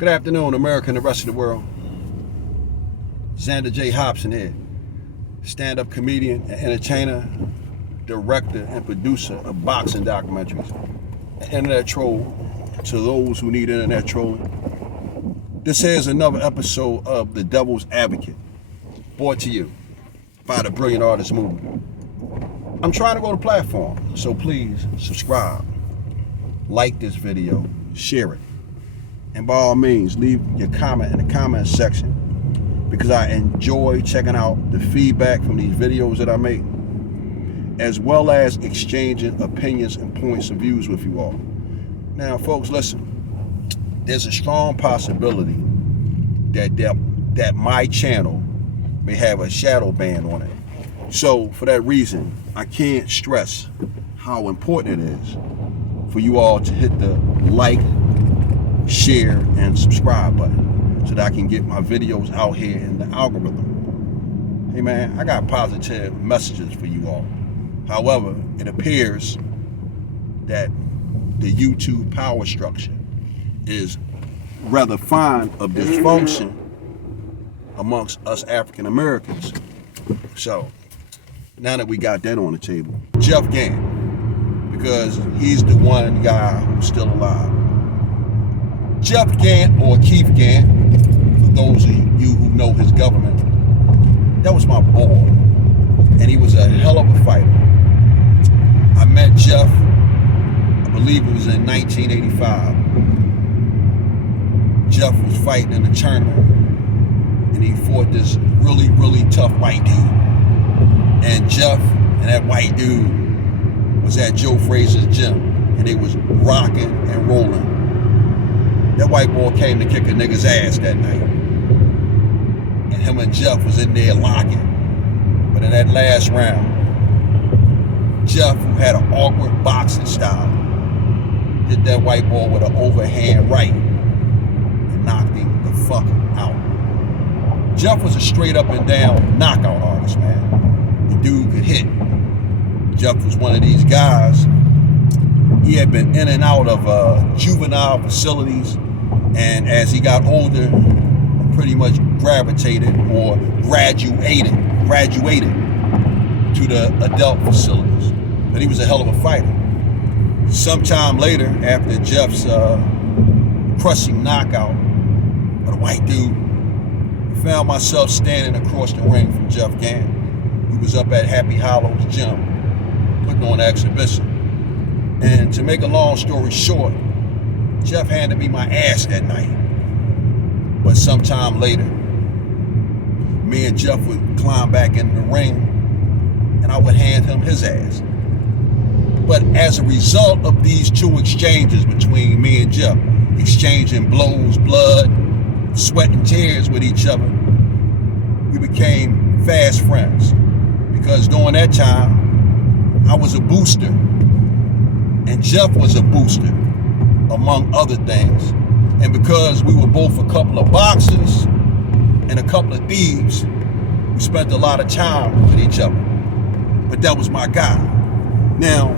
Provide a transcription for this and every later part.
Good afternoon, America and the rest of the world. Xander J. Hobson here, stand-up comedian and entertainer, director and producer of boxing documentaries, an internet troll to those who need internet trolling. This here is another episode of The Devil's Advocate, brought to you by the Brilliant Artist Movement. I'm trying to go to platform, so please subscribe, like this video, share it. And by all means, leave your comment in the comment section, because I enjoy checking out the feedback from these videos that I make, as well as exchanging opinions and points of views with you all. Now, folks, listen, there's a strong possibility that my channel may have a shadow ban on it. So for that reason, I can't stress how important it is for you all to hit the like, share, and subscribe button so that I can get my videos out here in the algorithm. Hey man, I got positive messages for you all. However, it appears that the YouTube power structure is rather fond of dysfunction amongst us African Americans. So now that we got that on the table, Jeff Gant, because he's the one guy who's still alive. Jeff Gant, or Keith Gant, for those of you who know his government, that was my boy, and he was a hell of a fighter. I met Jeff, I believe it was in 1985. Jeff was fighting in a tournament, and he fought this really, really tough white dude. And Jeff and that white dude was at Joe Frazier's gym, and they was rocking and rolling. That white boy came to kick a nigga's ass that night. And him and Jeff was in there locking. But in that last round, Jeff, who had an awkward boxing style, hit that white boy with an overhand right and knocked him the fuck out. Jeff was a straight up and down knockout artist, man. The dude could hit. Jeff was one of these guys. He had been in and out of juvenile facilities, and as he got older, pretty much gravitated or graduated to the adult facilities. But he was a hell of a fighter. Sometime later, after Jeff's crushing knockout of the white dude, I found myself standing across the ring from Jeff Gant. He was up at Happy Hollow's gym, putting on an exhibition. And to make a long story short, Jeff handed me my ass that night. But sometime later, me and Jeff would climb back in the ring, and I would hand him his ass. But as a result of these two exchanges between me and Jeff, exchanging blows, blood, sweat, and tears with each other, we became fast friends. Because during that time, I was a booster, and Jeff was a booster, among other things. And because we were both a couple of boxers and a couple of thieves, we spent a lot of time with each other. But that was my guy. Now,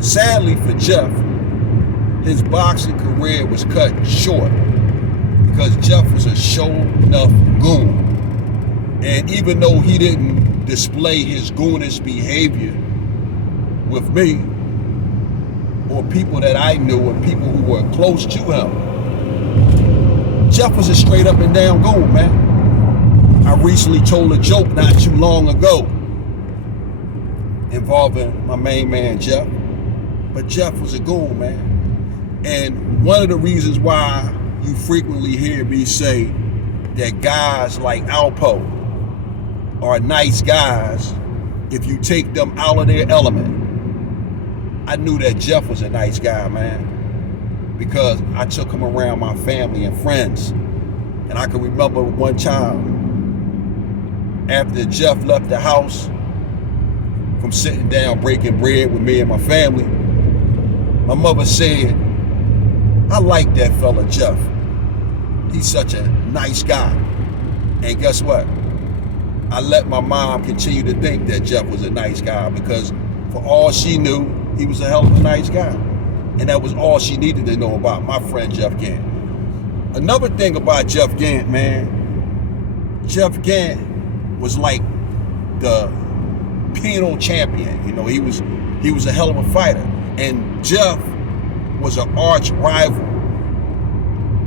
sadly for Jeff, his boxing career was cut short because Jeff was a show-enough goon. And even though he didn't display his goonish behavior with me, or people that I knew, or people who were close to him, Jeff was a straight up and down goon, man. I recently told a joke not too long ago involving my main man, Jeff. But Jeff was a goon, man. And one of the reasons why you frequently hear me say that guys like Alpo are nice guys if you take them out of their element. I knew that Jeff was a nice guy, man, because I took him around my family and friends. And I can remember one time, after Jeff left the house from sitting down breaking bread with me and my family, my mother said, "I like that fella Jeff. He's such a nice guy." And guess what? I let my mom continue to think that Jeff was a nice guy, because for all she knew, he was a hell of a nice guy. And that was all she needed to know about my friend Jeff Gant. Another thing about Jeff Gant, man, Jeff Gant was like the penal champion. You know, he was a hell of a fighter. And Jeff was an arch rival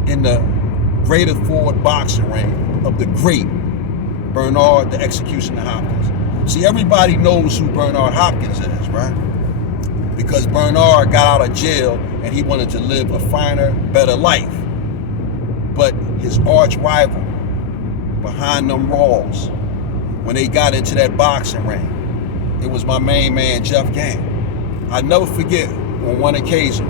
in the Greater Ford boxing ring of the great Bernard the Executioner Hopkins. See, everybody knows who Bernard Hopkins is, right? Because Bernard got out of jail and he wanted to live a finer, better life. But his arch rival behind them walls, when they got into that boxing ring, it was my main man, Jeff Gant. I'll never forget, on one occasion,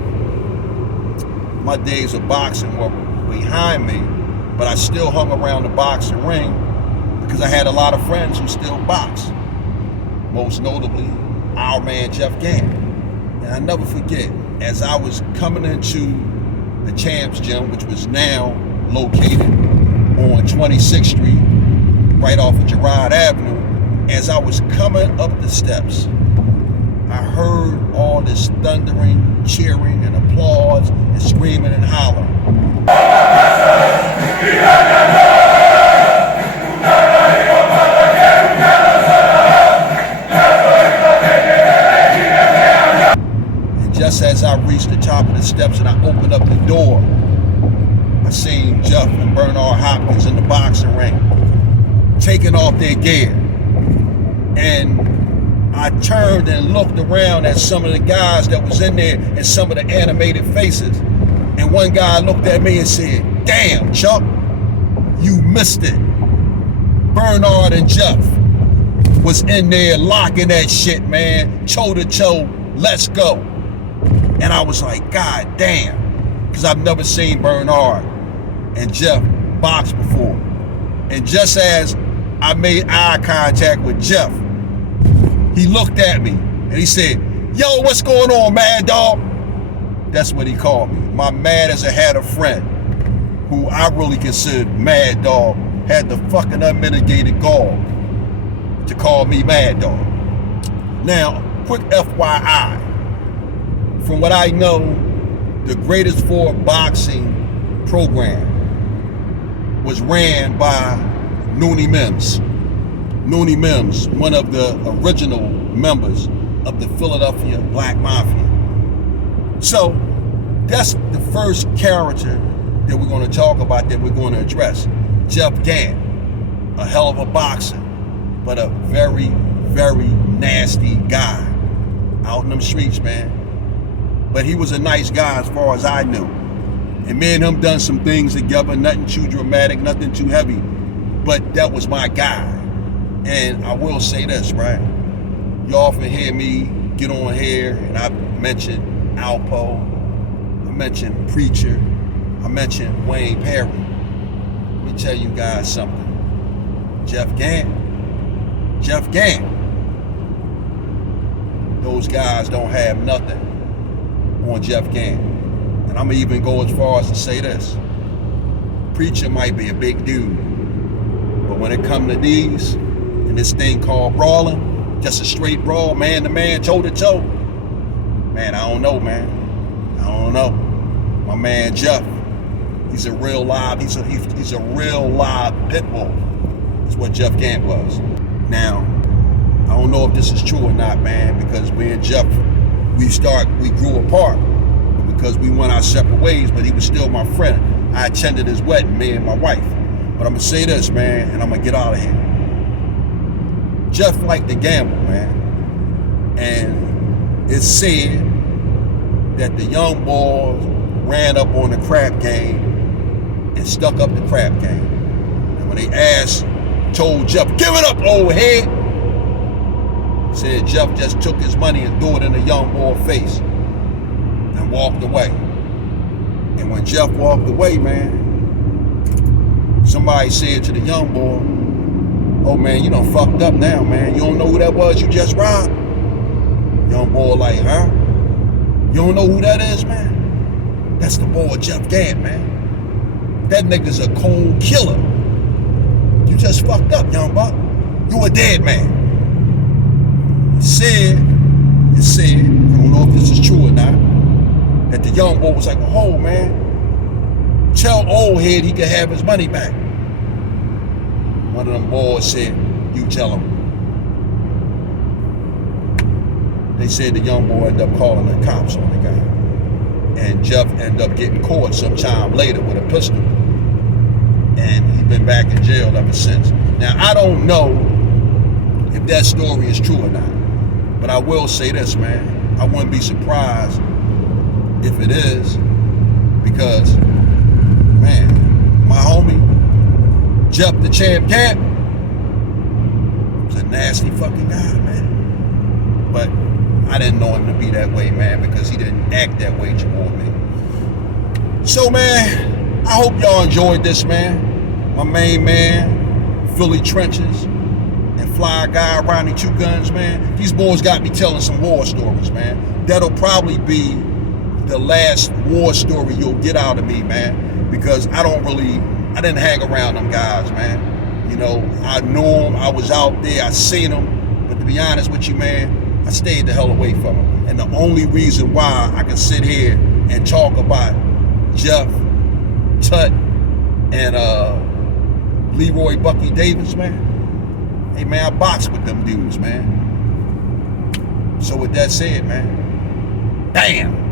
my days of boxing were behind me, but I still hung around the boxing ring because I had a lot of friends who still box. Most notably, our man, Jeff Gant. And I never forget, as I was coming into the Champs Gym, which was now located on 26th Street, right off of Girard Avenue, as I was coming up the steps, I heard all this thundering, cheering, and applause, and screaming and hollering. And just as I reached the top of the steps and I opened up the door, I seen Jeff and Bernard Hopkins in the boxing ring, taking off their gear. And I turned and looked around at some of the guys that was in there and some of the animated faces. And one guy looked at me and said, "Damn, Chuck, you missed it." Bernard and Jeff was in there locking that shit, man, toe to toe, let's go. And I was like, God damn, because I've never seen Bernard and Jeff box before. And just as I made eye contact with Jeff, he looked at me and he said, "Yo, what's going on, Mad Dog?" That's what he called me. My Mad as I had a friend who I really considered Mad Dog, had the fucking unmitigated gall to call me Mad Dog. Now, quick FYI, from what I know, the Greatest Ford boxing program was ran by Noonie Mims. Noonie Mims, one of the original members of the Philadelphia Black Mafia. So that's the first character that we're going to talk about, that we're going to address. Jeff Gant, a hell of a boxer, but a very, very nasty guy out in them streets, man. But he was a nice guy as far as I knew. And me and him done some things together, nothing too dramatic, nothing too heavy, but that was my guy. And I will say this, right? You often hear me get on here and I mention Alpo, I mention Preacher, I mention Wayne Perry. Let me tell you guys something. Jeff Gant, those guys don't have nothing on Jeff Gant. And I'm gonna even go as far as to say this. Preacher might be a big dude, but when it come to these, and this thing called brawling, just a straight brawl, man to man, toe to toe, man, I don't know, man. I don't know. My man Jeff, he's a real live, he's a real live pit bull. That's what Jeff Gant was. Now, I don't know if this is true or not, man, because me and Jeff, we grew apart because we went our separate ways, but he was still my friend. I attended his wedding, me and my wife. But I'm gonna say this, man, and I'm gonna get out of here. Jeff liked to gamble, man. And it's said that the young boys ran up on the crap game and stuck up the crap game. And when they told Jeff, "Give it up, old head," said Jeff just took his money and threw it in the young boy's face and walked away. And when Jeff walked away, man, somebody said to the young boy, "Oh man, you done fucked up now, man. You don't know who that was you just robbed?" Young boy like, "Huh? You don't know who that is, man? That's the boy Jeff Gant, man. That nigga's a cold killer. You just fucked up, young buck. You a dead man." It said, I don't know if this is true or not, that the young boy was like, "Oh man, tell old head he can have his money back. One of them boys said, you tell him. They said the young boy ended up calling the cops on the guy. And Jeff ended up getting caught sometime later with a pistol. And he's been back in jail ever since. Now, I don't know if that story is true or not. But I will say this, man. I wouldn't be surprised if it is. Because, man, my homie, Jeff the Champ Gant, was a nasty fucking guy, man. But I didn't know him to be that way, man, because he didn't act that way toward me. So, man, I hope y'all enjoyed this, man. My main man, Philly Trenches, and Fly Guy, Ronnie Two Guns, man. These boys got me telling some war stories, man. That'll probably be the last war story you'll get out of me, man, because I didn't hang around them guys, man. You know, I knew them, I was out there, I seen them, but to be honest with you, man, I stayed the hell away from them. And the only reason why I can sit here and talk about Jeff, Tut, and Leroy Bucky Davis, man. Hey, man, I boxed with them dudes, man. So with that said, man, BAM!